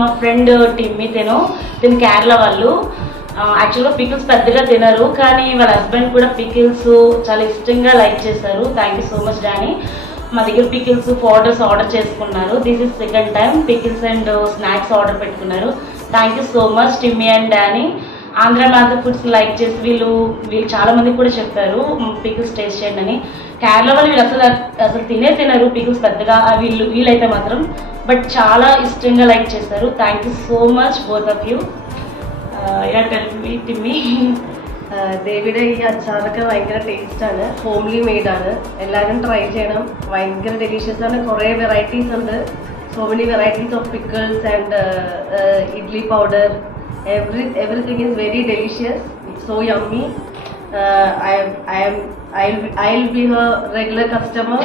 మా friend Timmy తిను కేరళ వాళ్ళు. యాక్చువల్గా పికిల్స్ పెద్దగా తినరు, కానీ వాళ్ళ హస్బెండ్ కూడా పికిల్స్ చాలా ఇష్టంగా లైక్ చేశారు. Thank you so much Danny. మా దగ్గర పికిల్స్ పౌడర్స్ ఆర్డర్ చేసుకున్నారు. This is second time pickles and snacks order పెట్టుకున్నారు. Thank you so much Timmy and Danny. Andhra Matha foods like చేసి వీళ్ళు చాలా మందికి కూడా చెప్పారు పికిల్స్ టేస్ట్ చేయండి అని. కేరళ వాళ్ళు వీళ్ళు అసలు తినరు పికిల్స్ పెద్దగా, వీళ్ళైతే మాత్రం బట్ చాలా ഇഷ്ടంగా ലൈക്ക് చేశారు. Thank you so much both of you. Timmy ദേവിയുടെ ഈ അച്ചാറൊക്കെ ഭയങ്കര ടേസ്റ്റാണ്, ഹോംലി മെയ്ഡാണ്. എല്ലാവരും ട്രൈ ചെയ്യണം, ഭയങ്കര ഡെലീഷ്യസ് ആണ്. കുറേ വെറൈറ്റീസ് ഉണ്ട്, so many varieties of pickles and idli powder. Everything is very delicious, so yummy. I'll be her regular customer.